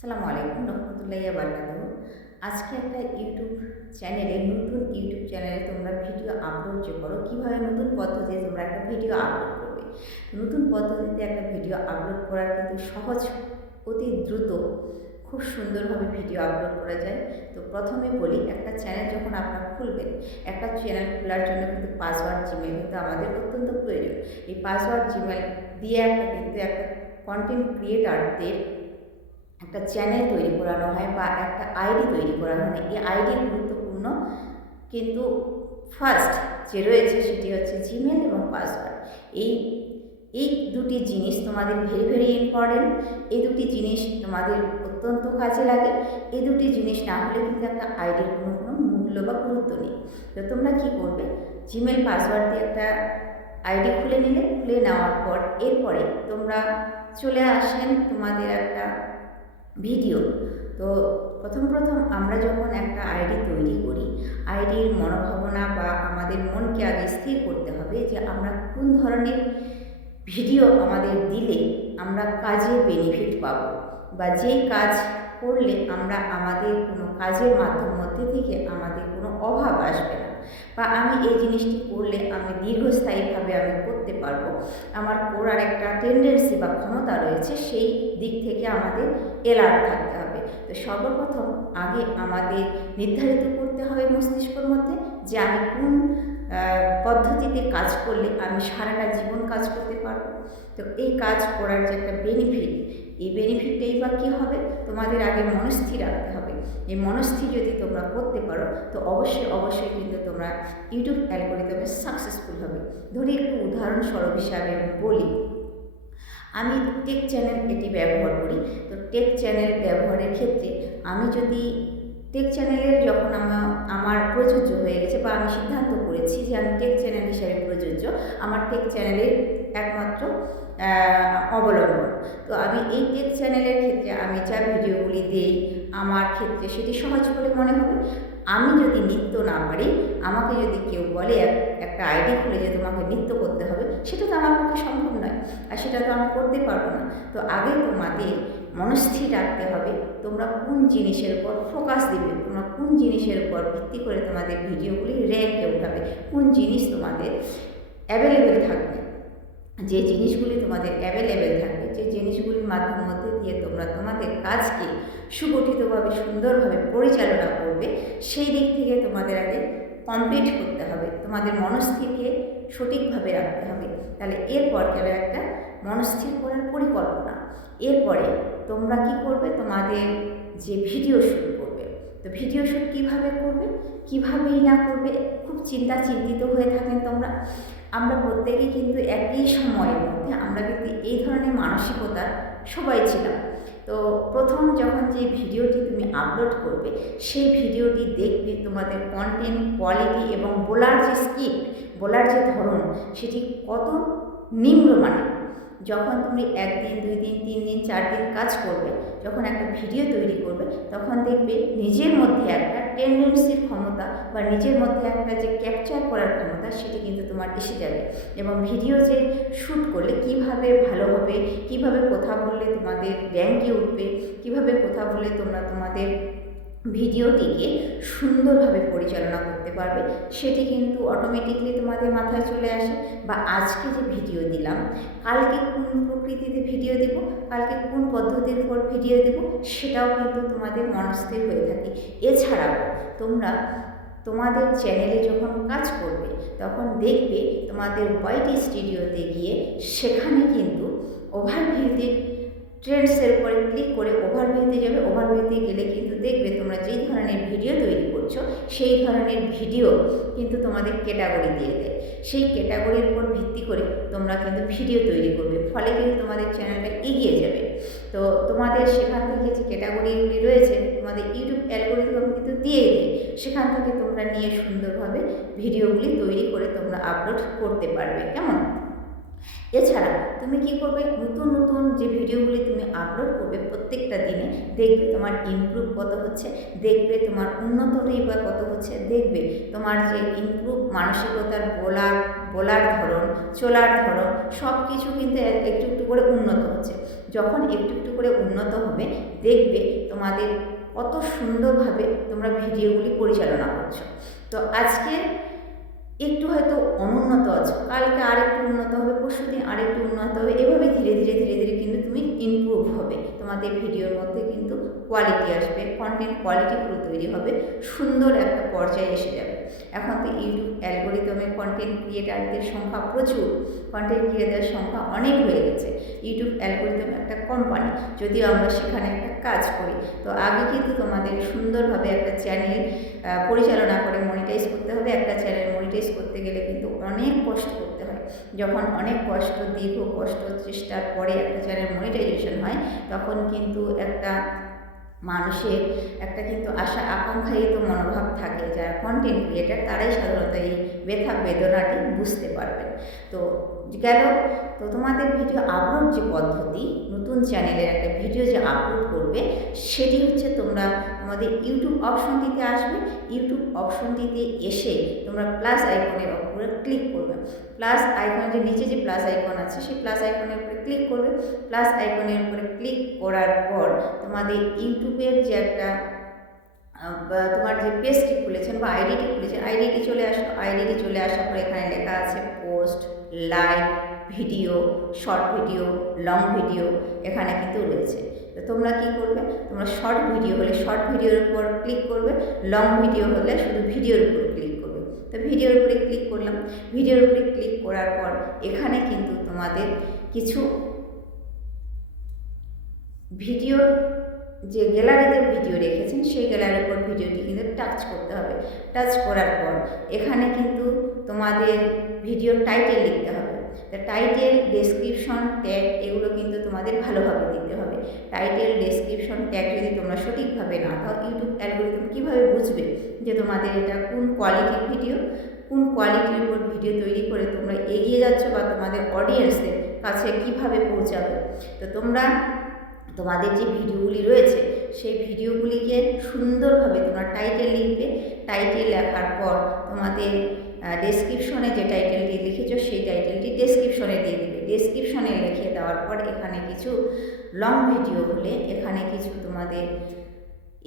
আসসালামু আলাইকুম রহমতুল্লাহি ওয়া বারাকাতুহু। আজকে একটা নতুন ইউটিউব চ্যানেলে তোমরা ভিডিও আপলোড যে করো, কীভাবে নতুন পদ্ধতিতে তোমরা একটা ভিডিও আপলোড করবে। নতুন পদ্ধতিতে একটা ভিডিও আপলোড করার কিন্তু সহজ, অতি দ্রুত, খুব সুন্দরভাবে ভিডিও আপলোড করা যায়। তো প্রথমে বলি, একটা চ্যানেল যখন আপনারা খুলবেন, একটা চ্যানেল খোলার জন্য কিন্তু পাসওয়ার্ড জিমেল কিন্তু আমাদের অত্যন্ত প্রয়োজন। এই পাসওয়ার্ড জিমেল দিয়ে একটা কন্টেন্ট ক্রিয়েটারদের একটা চ্যানেল তৈরি করানো হয় বা একটা আইডি তৈরি করানো হয়। এই আইডি গুরুত্বপূর্ণ, কিন্তু ফার্স্ট যে রয়েছে সেটি হচ্ছে জিমেল এবং পাসওয়ার্ড। এই এই দুটি জিনিস তোমাদের ভেরি ভেরি ইম্পর্টেন্ট। এই দুটি জিনিস তোমাদের অত্যন্ত কাজে লাগে। এই দুটি জিনিস না হলে কিন্তু একটা আইডির কোনো মূল্য বা গুরুত্ব নেই। তো তোমরা কী করবে, জিমেল পাসওয়ার্ড দিয়ে একটা আইডি খুলে নিলে, খুলে নেওয়ার পর এরপরে তোমরা চলে আসেন তোমাদের একটা ভিডিও। তো প্রথম আমরা যখন একটা আইডি তৈরি করি, আইডির মনোভাবনা বা আমাদের মনকে আগে স্থির করতে হবে যে আমরা কোন ধরনের ভিডিও আমাদের দিলে আমরা কাজে বেনিফিট পাবো, বা যেই কাজ করলে আমরা আমাদের কোনো কাজের মধ্যে থেকে আমাদের কোনো অভাব আসবে না, বা আমি এই জিনিসটি করলে আমি দীর্ঘস্থায়ীভাবে আমি করতে পারবো, আমার করার একটা টেন্ডেন্সি বা ক্ষমতা রয়েছে, সেই দিক থেকে আমাদের এলার্ট থাকতে হবে। তো সর্বপ্রথম আগে আমাদের নির্ধারিত করতে হবে মস্তিষ্কের মধ্যে যে আমি কোন পদ্ধতিতে কাজ করলে আমি সারাটা জীবন কাজ করতে পারবো। তো এই কাজ করার যে একটা বেনিফিট, এই বেনিফিটটাই বা কী হবে, তোমাদের আগে মনস্থির রাখতে হবে। এই মনস্থির যদি তোমরা করতে পারো তো অবশ্যই কিন্তু তোমরা ইউটিউব অ্যালগরিদমে সাকসেসফুল হবে। ধরি একটু উদাহরণস্বরূপ হিসাবে বলি, আমি টেক চ্যানেল এটি ব্যবহার করি। তো টেক চ্যানেল ব্যবহারের ক্ষেত্রে আমি যদি টেক চ্যানেলের যখন আমার প্রযোজ্য হয়ে গেছে, বা আমি সিদ্ধান্ত করেছি যে আমি টেক চ্যানেল হিসাবে প্রযোজ্য, আমার টেক চ্যানেলের একমাত্র অবলম্বন। তো আমি এই টেক চ্যানেলের ক্ষেত্রে আমি যা ভিডিওগুলি দিই, আমার ক্ষেত্রে সেটি সহজ বলে মনে হবে। আমি যদি নৃত্য না পারি, আমাকে যদি কেউ বলে একটা আইডি খুলে যে তোমাকে নৃত্য করতে হবে, সেটা তো আমার পক্ষে সম্ভব নয়, আর সেটা তো আমি করতে পারবো না। তো আগে তোমাদের মনস্থির রাখতে হবে তোমরা কোন জিনিসের উপর ফোকাস দিবে, তোমরা কোন জিনিসের উপর ভিত্তি করে তোমাদের ভিডিওগুলি র্যাঙ্কে উঠাবে, কোন জিনিস তোমাদের অ্যাভেলেবেল থাকবে। যে জিনিসগুলি তোমাদের অ্যাভেলেবেল থাকবে, যে জিনিসগুলির মধ্যে দিয়ে তোমরা তোমাদের কাজকে সুগঠিতভাবে সুন্দরভাবে পরিচালনা করবে, সেই দিক থেকে তোমাদের আগে কমপ্লিট করতে হবে, তোমাদের মনস্থিরকে সঠিকভাবে রাখতে হবে। তাহলে এরপর গেল একটা মনস্থির করার পরিকল্পনা। এরপরে তোমরা কি করবে, তোমাদের যে ভিডিও শ্যুট করবে, তো ভিডিও শ্যুট কীভাবে করবে, কীভাবেই না করবে, খুব চিন্তিত হয়ে থাকেন তোমরা। আমরা প্রত্যেকে কিন্তু একই সময়ের মধ্যে আমরা কিন্তু এই ধরনের মানসিকতা সবাই ছিলাম। তো প্রথম যখন যে ভিডিওটি তুমি আপলোড করবে, সেই ভিডিওটি দেখবে তোমাদের কন্টেন্ট কোয়ালিটি এবং বলার যে স্ক্রিপ্ট, বলার যে ধরন, সেটি কত নিম্নমানের। যখন তুমি 1 দিন 2 দিন 3 দিন 4 দিন কাজ করবে, যখন একটা ভিডিও তৈরি করবে, তখন দেখবে নিজের মধ্যে একটা টেন্ডেন্সির ক্ষমতা বা নিজের মধ্যে একটা যে ক্যাপচার করার ক্ষমতা, সেটি কিন্তু তোমার এসে যাবে। এবং ভিডিও যে শ্যুট করলে কীভাবে ভালো হবে, কীভাবে কথা বললে তোমাদের র্যাঙ্কে উঠবে, কীভাবে কথা বললে তোমরা তোমাদের ভিডিওটিকে সুন্দরভাবে পরিচালনা করতে পারবে, সেটি কিন্তু অটোমেটিকলি তোমাদের মাথায় চলে আসে। বা আজকে যে ভিডিও দিলাম, কালকে কোন প্রকৃতিতে ভিডিও দেব, কালকে কোন পদ্ধতির উপর ভিডিও দেব, সেটাও কিন্তু তোমাদের মনস্থির হয়ে থাকে। এছাড়াও তোমরা তোমাদের চ্যানেলে যখন কাজ করবে, তখন দেখবে তোমাদের ওয়াইটি স্টুডিওতে গিয়ে সেখানে কিন্তু ওভারভিউতে ট্রেন্ডসের উপরে ক্লিক করে ওভারভিউতে যাবে। ওভারভিউতে গেলে কিন্তু দেখবে তোমরা যেই ধরনের ভিডিও তৈরি করছো, সেই ধরনের ভিডিও কিন্তু তোমাদের ক্যাটাগরি দিয়ে দেয়। সেই ক্যাটাগরির উপর ভিত্তি করে তোমরা কিন্তু ভিডিও তৈরি করবে, ফলে কিন্তু তোমাদের চ্যানেলটা এগিয়ে যাবে। তো তোমাদের সেখান থেকে যে ক্যাটাগরিগুলি রয়েছে, তোমাদের ইউটিউব অ্যালগরিদম কিন্তু দিয়ে দেয়, সেখান থেকে তোমরা নিয়ে সুন্দরভাবে ভিডিওগুলি তৈরি করে তোমরা আপলোড করতে পারবে। কেমন? এছাড়া তুমি কি করবে, নতুন যে ভিডিওগুলি তুমি আপলোড করবে প্রত্যেকটা দিনে, দেখবে তোমার ইমপ্রুভ কত হচ্ছে, দেখবে তোমার উন্নতই বা কত হচ্ছে, দেখবে তোমার যে ইমপ্রুভ মানসিকতার বলার ধরন, চলার ধরন, সব কিছু কিন্তু একটু করে উন্নত হচ্ছে। যখন একটু একটু করে উন্নত হবে, দেখবে তোমাদের কত সুন্দরভাবে তোমরা ভিডিওগুলি পরিচালনা করছো। তো আজকে একটু হয়তো অনুন্নত আছো, কালকে আরেকটু উন্নত হবে, পরশুদিন আরেকটু উন্নত হবে, এভাবে ধীরে ধীরে ধীরে ধীরে কিন্তু তুমি ইমপ্রুভ হবে। তোমাদের ভিডিওর মধ্যে কিন্তু কোয়ালিটি আসবে, কন্টেন্ট কোয়ালিটিফুল তৈরি হবে, সুন্দর একটা পর্যায়ে এসে যাবে। এখন তো ইউটিউব অ্যালগোরিদমে কন্টেন্ট ক্রিয়েটারদের সংখ্যা প্রচুর, কন্টেন্ট ক্রিয়েটারের সংখ্যা অনেক হয়ে গেছে। ইউটিউব অ্যালগোরিদম একটা কোম্পানি, যদিও আমরা সেখানে একটা কাজ করি। তো আগে কিন্তু তোমাদের সুন্দরভাবে একটা চ্যানেল পরিচালনা করে মনিটাইজ করতে হবে। একটা চ্যানেল মনিটাইজ করতে গেলে কিন্তু অনেক কষ্ট করতে হয়। যখন অনেক কষ্ট, দীর্ঘ কষ্ট চেষ্টার পরে একটা চ্যানেল মনিটাইজেশন হয়, তখন কিন্তু একটা মানুষের একটা কিন্তু আশা আকাঙ্ক্ষায়িত মনোভাব থাকে। যারা কন্টেন্ট ক্রিয়েটার তারাই সাধারণত এই ব্যথা বেদনাটি বুঝতে পারবেন। তো গেল, তো তোমাদের ভিডিও আপলোড যে পদ্ধতি, নতুন চ্যানেলের একটা ভিডিও যে আপলোড করবে, সেটি হচ্ছে তোমরা তোমাদের ইউটিউব অপশনটিতে আসবে। ইউটিউব অপশনটিতে এসে তোমরা প্লাস আইকনের উপরে ক্লিক করবে। প্লাস আইকনের যে নিচে যে প্লাস আইকন আছে, সেই প্লাস আইকনের উপরে ক্লিক করবে। প্লাস আইকনের উপরে ক্লিক করার পর তোমাদের ইউটিউবের যে একটা তোমার যে পেজটি খুলেছেন বা আইডিটি খুলেছেন, আইডিটি চলে আসলো। আইডিটি চলে আসার পর এখানে লেখা আছে post, live, video, short video, long video, এখানে কিন্তু রয়েছে। তো তোমরা কি করবে, তোমরা শর্ট ভিডিও হলে শর্ট ভিডিওর উপর ক্লিক করবে, লং ভিডিও হলে শুধু ভিডিওর উপর ক্লিক করবে। তো ভিডিওর উপরে ক্লিক করলাম। ভিডিওর উপরে ক্লিক করার পর এখানে কিন্তু তোমাদের কিছু ভিডিও যে গ্যালারিতে ভিডিও রেখেছেন, সেই গ্যালারির উপর ভিডিওটি কিন্তু টাচ করতে হবে। টাচ করার পর এখানে কিন্তু তোমাদের ভিডিওর টাইটেল লিখতে হবে। তো টাইটেল, ডেসক্রিপশন, ট্যাগ এগুলো কিন্তু তোমাদের ভালোভাবে দিতে হবে। টাইটেল, ডেসক্রিপশন, ট্যাগ যদি তোমরা সঠিকভাবে না দাও, ইউটিউব অ্যালগোরিদম কীভাবে বুঝবে যে তোমাদের এটা কোন কোয়ালিটির ভিডিও, কোন কোয়ালিটির উপর ভিডিও তৈরি করে তোমরা এগিয়ে যাচ্ছ বা তোমাদের অডিয়েন্সের কাছে কীভাবে পৌঁছাবে। তো তোমরা তোমাদের যে ভিডিওগুলি রয়েছে, সেই ভিডিওগুলিকে সুন্দরভাবে তোমরা টাইটেল লিখবে। টাইটেল লেখার পর তোমাদের ডেসক্রিপশনে যে টাইটেলটি লিখেছো, সেই টাইটেলটি ডেসক্রিপশনে দিয়ে দেবে। ডেসক্রিপশনে লিখে দেওয়ার পর এখানে কিছু লং ভিডিও হলে এখানে কিছু তোমাদের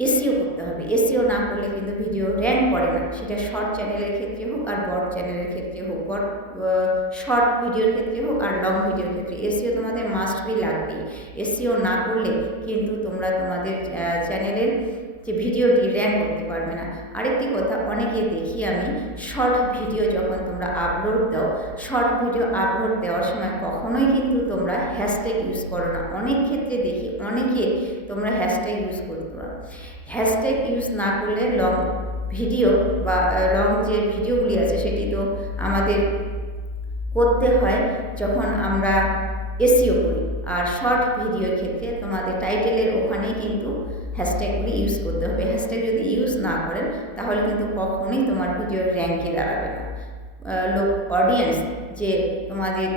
এসইও করতে হবে। এসইও না করলে কিন্তু ভিডিও র্যাঙ্ক করে না, সেটা শর্ট চ্যানেলের ক্ষেত্রে হোক আর বড় চ্যানেলের ক্ষেত্রে হোক, শর্ট ভিডিওর ক্ষেত্রে হোক আর লং ভিডিওর ক্ষেত্রে এসইও তোমাদের মাস্ট বি লাগবেই। এসইও না করলে কিন্তু তোমরা তোমাদের চ্যানেলের যে ভিডিওটি র্যাঙ্ক করতে পারবে না। আরেকটি কথা, অনেকে দেখি আমি শর্ট ভিডিও যখন তোমরা আপলোড দাও, শর্ট ভিডিও আপলোড দেওয়ার সময় কখনোই কিন্তু তোমরা হ্যাশট্যাগ ইউজ করো না। অনেক ক্ষেত্রে দেখি অনেকে তোমরা হ্যাশট্যাগ ইউজ করতে পারো। হ্যাশট্যাগ ইউজ না করলে লং ভিডিও বা লং যে ভিডিওগুলি আছে সেটি তো আমাদের করতে হয় যখন আমরা এসইও করি। আর শর্ট ভিডিওর ক্ষেত্রে তোমাদের টাইটেলের ওখানেই কিন্তু হ্যাশট্যাগুলি ইউজ করতে হবে। হ্যাশট্যাগ যদি ইউজ না করেন তাহলে কিন্তু কখনোই তোমার ভিডিওর র্যাঙ্কে দাঁড়াবে না। অডিয়েন্স যে তোমাদের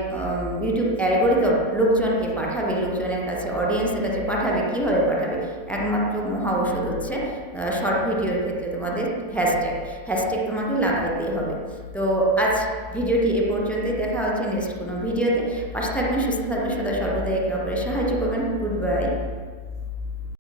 ইউটিউব অ্যালগোরিদম লোকজনকে পাঠাবে, লোকজনের কাছে, অডিয়েন্সের কাছে পাঠাবে, কীভাবে পাঠাবে? একমাত্র মহা ওষুধ হচ্ছে শর্ট ভিডিওর ক্ষেত্রে তোমাদের হ্যাশট্যাগ তোমাকে লাগাতেই হবে। তো আজ ভিডিওটি এ পর্যন্তই। দেখা হচ্ছে নেক্সট কোনো ভিডিওতে। পাশে থাকবেন, সুস্থ থাকবেন, সদা সর্বদা একে অপরের সাহায্য করবেন। Good bye.